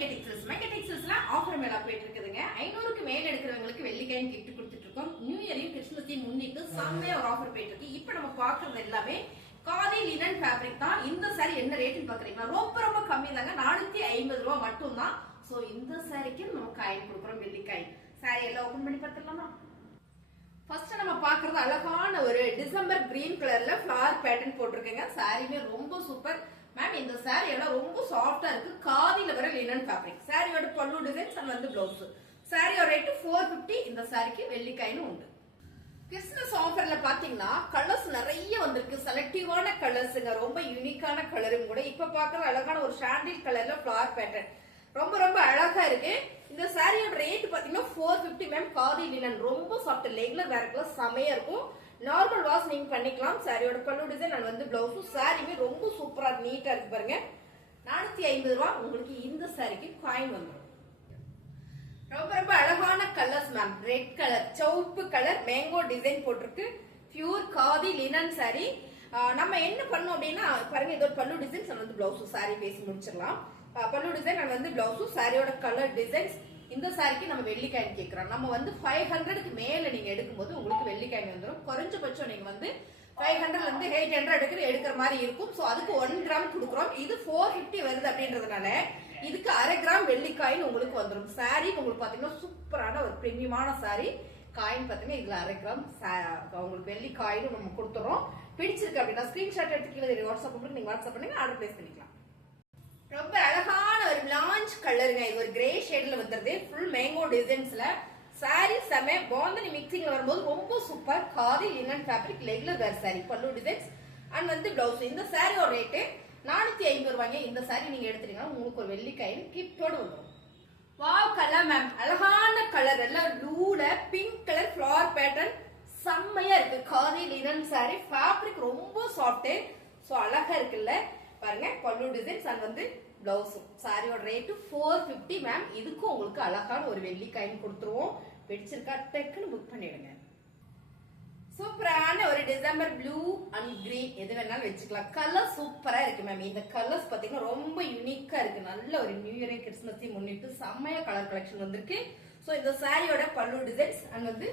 Mega textiles mega offer மேலா போயிட்டு இருக்குதுங்க. ஐநூறுக்கு மேல எடுக்கிறவங்களுக்கு வெள்ளிக்கிழமை கிஃப்ட் கொடுத்துட்டு இருக்கோம். நியூ இயரையும் கிறிஸ்துமஸையும் முன்னிட்டு செம்மையா ஒரு ஆஃபர் போயிட்டு இருக்கு. இப்போ நம்ம பாக்குறது எல்லாமே காதி லினன் ஃபேப்ரிக் தான். இந்த சாரி என்ன ரேட்டுன்னு பாக்குறீங்களா ரொம்ப ரொம்ப கம்மி தாங்க நானூத்தி ஐம்பது ரூபா மட்டும்தான். சோ இந்த சாரிக்கு நம்ம காயின் கொடுக்குறோம் வெள்ளிக்காயின் சாரி எல்லாம் ஓபன் பண்ணி பார்த்துடலாமா? ஃபர்ஸ்ட் நம்ம பாக்குறது அழகான ஒரு டிசம்பர் கிரீன் கலர்ல ஃபிளவர் பேட்டர்ன் போட்டிருக்கேங்க. சாரியுமே ரொம்ப சூப்பர் மேம் இந்த சாரி எல்லாம் ரொம்ப சாஃப்டா இருக்கு. காதில வர லினன் ஃபேப்ரிக் சாரியோட பல்லு டிசைன்ஸ் அண்ட் வந்து பிளவுஸ் சாரியோட ரேட்டு ஃபோர் பிப்டி இந்த சாரிக்கு வெள்ளிக்காயின்னு உண்டு. கிறிஸ்மஸ் ஆஃபர்ல பாத்தீங்கன்னா கலர்ஸ் நிறைய வந்திருக்கு. செலக்டிவான கலர்ஸுங்க ரொம்ப யூனிக்கான கலரும் கூட. இப்ப பாக்குற அழகான ஒரு ஷாண்டில் கலர்ல ஃபிளவர் பேட்டர்ன் ரொம்ப ரொம்ப அழகா இருக்கு. இந்த சாரியோட ரேட் பாத்தீங்கன்னா four fifty ma'am khadi linen ரொம்ப சாஃப்ட் லெக்லர் வேறக்குள்ள செமையா இருக்கும். நார்மல் வாஷ் நீங்க பண்ணிக்கலாம். சாரியோட பல்லு டிசைன் அண்ட் வந்து பிளவுஸும் சாரியுமே ரொம்ப சூப்பரா நீட்டா இருக்கு. பாருங்க. நானூத்தி ஐம்பது ரூபா உங்களுக்கு இந்த சாரிக்கு காயின் வந்துடும் ரொம்ப ரொம்ப அழகான கலர்ஸ் மேம் ரெட் கலர் சிவப்பு கலர் மேங்கோ டிசைன் போட்டிருக்கு. பியூர் காதி லினன் சாரி நம்ம என்ன பண்ணோம் அப்படின்னா பாருங்க இதோட பல்லு டிசைன்ஸ் வந்து பிளவுஸும் சாரி பேசி முடிச்சிடலாம். பல்லு டிசைன் அண்ட் வந்து பிளவுஸும் சாரியோட கலர் டிசைன்ஸ் இந்த சாரிக்கு நம்ம வெள்ளிக்காயின் கேட்கிறோம் நம்ம வந்து ஃபைவ் ஹண்ட்ரடுக்கு மேல நீங்க எடுக்கும்போது உங்களுக்கு வெள்ளிக்காயின் வந்துடும் குறைஞ்சபட்சம் நீங்க வந்து ஃபைவ் ஹண்ட்ரட்ல இருந்து எயிட் ஹண்ட்ரட் எடுக்கிற எடுக்கிற மாதிரி இருக்கும். ஸோ அதுக்கு ஒன் கிராம் கொடுக்குறோம். இது ஃபோர் ஃபிஃப்டி வருது அப்படின்றதுனால இதுக்கு அரை கிராம் வெள்ளிக்காயின் உங்களுக்கு வந்துடும் சாரி உங்களுக்கு பார்த்தீங்கன்னா சூப்பரான ஒரு பிரீமியமான சாரி காயின் பார்த்தீங்கன்னா இதுல அரை கிராம் சா- உங்களுக்கு வெள்ளி காயினும் நம்ம கொடுத்துறோம். பிடிச்சிருக்கு அப்படின்னா ஸ்கிரீன்ஷாட் எடுத்து கீழே வாட்ஸ்அப் பண்ணி நீங்க வாட்ஸ்அப் பண்ணுங்க. ஆர்டர் பிளேஸ் பண்ணிக்கலாம் ரொம்ப அழகான ஒரு லான்ச் கலருங்க இது ஒரு கிரே ஷேட்ல வந்துருது. ஃபுல் மேங்கோ டிசைன்ஸ்ல சாரி செம பாந்தனி மிக்சிங்ல வரும்போது ரொம்ப super khadi linen fabric regular wear sari பல்லு டிசைன்ஸ் அண்ட் வந்து பிளவுஸ் இந்த சாரியோட ரேட்டு நானூத்தி ஐம்பது ரூபாய்ங்க. இந்த சாரி நீங்க எடுத்துட்டீங்கன்னா உங்களுக்கு ஒரு வெள்ளிக்காயின் கிஃப்டோடு வந்துடும் வாவ் கலர் மேம் அழகான கலர் எல்லாம் லூல பிங்க் கலர் ஃபிளவர் பேட்டர்ன் செம்மையா இருக்கு. காதி லினன் சாரி ஃபேப்ரிக் ரொம்ப சாஃப்ட் ஸோ அழகா இருக்குல்ல. பாருங்க. பல்லு டிசைன்ஸ் அண்ட் வந்து பிளவுஸும் சாரியோட ரேட்டு ஃபோர் ஃபிஃப்டி மேம் இதுக்கும் உங்களுக்கு அழகான ஒரு வெள்ளி காயின் கொடுத்துருவோம். பிடிச்சிருக்கா டக்குன்னு புக் பண்ணிடுங்க. சூப்பரான ஒரு டிசம்பர் ப்ளூ அண்ட் கிரீன் எது வேணாலும் வச்சுக்கலாம். கலர் சூப்பரா இருக்கு மேம் இந்த கலர்ஸ் பாத்தீங்கன்னா ரொம்ப யூனிக்கா இருக்கு. நல்ல ஒரு நியூ இயர் கிறிஸ்மஸையும் முன்னிட்டு செம்மையா கலர் கலெக்ஷன் வந்திருக்கு. ஸோ இந்த சாரியோட பல்லு டிசைன்ஸ் அண்ட் வந்து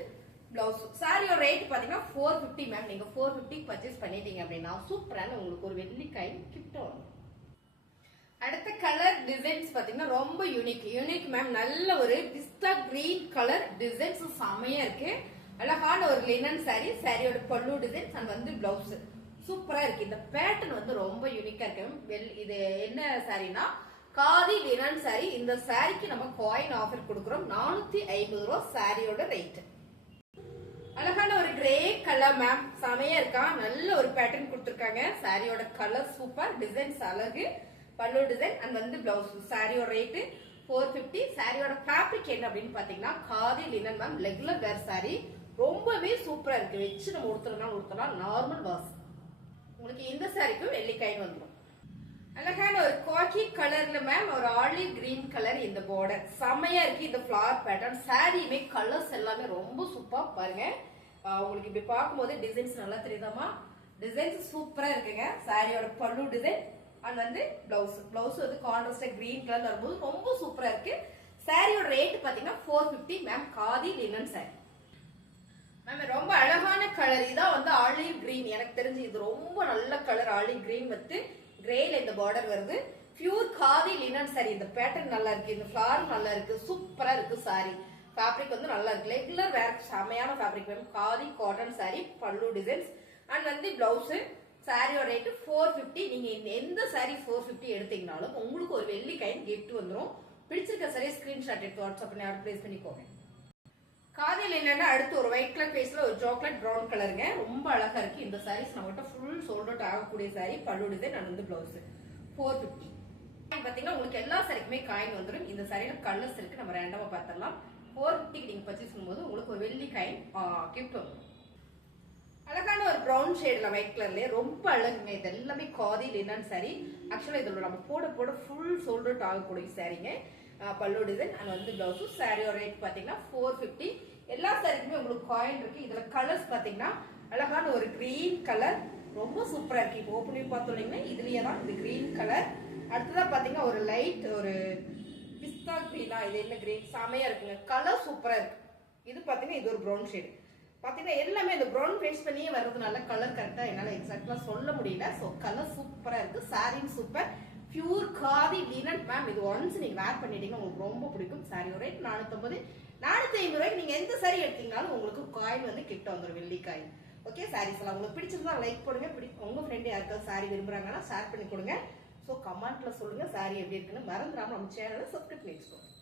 பிளவுஸ் சாரியோட ரேட் பாத்தீங்கன்னா ஃபோர் ஃபிஃப்டி மேம் நீங்க ஃபோர் ஃபிஃப்டிக்கு பர்ச்சேஸ் பண்ணிட்டீங்க அப்படின்னா சூப்பரான உங்களுக்கு ஒரு வெள்ளிக்காய் கிஃப்ட் வரும். அடுத்த கலர் டிசைன்ஸ் பாத்தீங்கன்னா ரொம்ப யூனிக் யூனிக் மேம் நல்ல ஒரு பிஸ்தா கிரீன் கலர் டிசைன்ஸ் செமையா இருக்கு. அழகான ஒரு லினன் சாரி சாரியோட பல்லு டிசைன்ஸ் அண்ட் வந்து பிளவுஸ் சூப்பரா இருக்கு. இந்த பேட்டர்ன் வந்து ரொம்ப யூனிக்கா இருக்கு. வெள் இது என்ன சாரினா காதி லினன் சாரி இந்த சாரிக்கு நம்ம காயின் ஆஃபர் கொடுக்குறோம். நானூத்தி ஐம்பது ரூபா சாரியோட ரேட் அழகான ஒரு கிரே கலர் மேம் செமையா இருக்கா? நல்ல ஒரு பேட்டர்ன் கொடுத்துருக்காங்க. சாரியோட கலர் சூப்பர் டிசைன்ஸ் அழகு. பல்லு டிசைன் அண்ட் வந்து பிளவுஸ் சாரியோட ரேட்டு ஃபோர் ஃபிஃப்டி சாரியோட ஃபேப்ரிக் என்ன அப்படின்னு பார்த்தீங்கன்னா khadi linen ma'am regular wear sari ரொம்பவே சூப்பராக இருக்கு. வச்சு நம்ம உடுத்துறதுனால உடுத்தலாம் நார்மல் வாஸ் உங்களுக்கு இந்த சாரிக்கும் வெள்ளிக்காயின் வந்துடும் அழகான ஒரு காக்கி கலர்ல மேம் ஒரு ஆலிவ் கிரீன் கலர் இந்த பார்டர் செமையா இருக்கு இந்த ஃபிளவர் பேட்டர்ன் சாரியுமே கலர்ஸ் எல்லாமே ரொம்ப சூப்பராக பாருங்க. உங்களுக்கு இப்படி பார்க்கும்போது டிசைன்ஸ் நல்லா தெரியுதாமா டிசைன்ஸ் சூப்பரா இருக்குங்க. சாரியோட பல்லு டிசைன் அண்ட் வந்து பிளவுஸ் பிளவுஸ் வந்து கான்ட்ராஸ்டா கிரீன் கலர் வரும்போது ரொம்ப சூப்பரா இருக்கு. சாரியோட ரேட் பாத்தீங்கன்னா four fifty ma'am khadi linen sari ma'am ரொம்ப அழகான கலர் இதான் வந்து ஆலிவ் கிரீன் எனக்கு தெரிஞ்சு இது ரொம்ப நல்ல கலர் ஆலிவ் கிரீன் வந்து கிரேல இந்த பார்டர் வருது. பியூர் காதி லினன் சாரி இந்த பேட்டர்ன் நல்லா இருக்கு. இந்த ஃபிளார் நல்லா இருக்கு. சூப்பரா இருக்கு சாரி ஃபேப்ரிக் வந்து நல்லா இருக்கு. ரெகுலர் வேர் செமையான fabric ma'am khadi cotton sari பல்லு டிசைன்ஸ் அண்ட் வந்து பிளவுஸ் சாரியோட ரேட்டு ஃபோர் ஃபிஃப்டி நீங்கள் இந்த எந்த சாரி ஃபோர் ஃபிஃப்டி எடுத்தீங்கனாலும் உங்களுக்கு ஒரு வெள்ளி கைன் கிஃப்ட் வந்துடும் பிடிச்சிருக்க சாரி ஸ்கிரீன்ஷாட் எடுத்து வாட்ஸ்அப் பண்ணி ஆர்டர் பிளேஸ் பண்ணிக்கோங்க. காதில் என்னென்னா அடுத்து ஒரு ஒயிட் கலர் பேஸில் ஒரு சாக்லேட் ப்ரௌன் கலருங்க ரொம்ப அழகாக இருக்குது இந்த சாரீஸ் நம்மகிட்ட ஃபுல் சோல்ட் அவுட் ஆகக்கூடிய சாரி பல்லுடுதே நான் வந்து பிளவுஸ் ஃபோர் ஃபிஃப்டி பார்த்தீங்கன்னா உங்களுக்கு எல்லா சாரிக்குமே காயின் வந்துடும் இந்த சாரியில் கலர்ஸ் இருக்குது நம்ம ரேண்டமா பார்த்துடலாம் ஃபோர் ஃபிஃப்டிக்கு நீங்கள் பர்ச்சேஸ் பண்ணும்போது உங்களுக்கு ஒரு வெள்ளி காயின் கிஃப்ட் வரும் அழகான ஒரு ப்ரௌன் ஷேட்ல ஒயிட் கலர்லயே ரொம்ப அழகுங்க. இது எல்லாமே காதி லினன் சாரி ஆக்சுவலா இதுல நம்ம போட போட ஃபுல் சோல்ட் ஆகக்கூடிய சாரிங்க பல்லு டிசைன் அண்ட் வந்து பிளவுஸும் சாரியோட ரேட் பாத்தீங்கன்னா ஃபோர் ஃபிஃப்டி எல்லா சாரிக்குமே உங்களுக்கு காயின் இருக்கு. இதுல கலர்ஸ் பாத்தீங்கன்னா அழகான ஒரு கிரீன் கலர் ரொம்ப சூப்பரா இருக்கு. இப்போ ஓப்பன் பண்ணி பார்த்தோம்னா இதுலயே தான் இந்த கிரீன் கலர் அடுத்ததாக பாத்தீங்கன்னா ஒரு லைட் ஒரு பிஸ்தா பீலா இது என்ன கிரீன் செமையா இருக்குங்க. கலர் சூப்பரா இருக்கு. இது பாத்தீங்கன்னா இது ஒரு ப்ரௌன் ஷேடு பார்த்தீங்கன்னா எல்லாமே இந்த ப்ரௌன் ஃபேஸ் பண்ணியே வர்றதுனால கலர் கரெக்டாக என்னால் எக்ஸாக்டாக சொல்ல முடியல. ஸோ கலர் சூப்பராக இருக்குது சாரியும் super pure khadi linen ma'am இது ஒன்ஸ் நீங்கள் வேர் பண்ணிட்டீங்க உங்களுக்கு ரொம்ப பிடிக்கும். சாரியோட ரேட் நானூற்றம்பது நானூற்றி ஐம்பது ரூபாய்க்கு நீங்கள் எந்த சாரி எடுத்தீங்கனாலும் உங்களுக்கு காயின் வந்து கிட்ட வந்துடும் வெள்ளி காயின் ஓகே சாரீஸ் எல்லாம் உங்களுக்கு பிடிச்சிருந்தா லைக் பண்ணுங்க. பிடி உங்கள் ஃப்ரெண்டு யாருக்காவது சாரி விரும்புகிறாங்கன்னா ஷேர் பண்ணி கொடுங்க. ஸோ கமெண்ட்டில் சொல்லுங்கள் சாரி எப்படி இருக்குன்னு. மறந்துடாமல் நம்ம சேனலை சப்ஸ்கிரைப் பண்ணி வச்சுக்கோங்க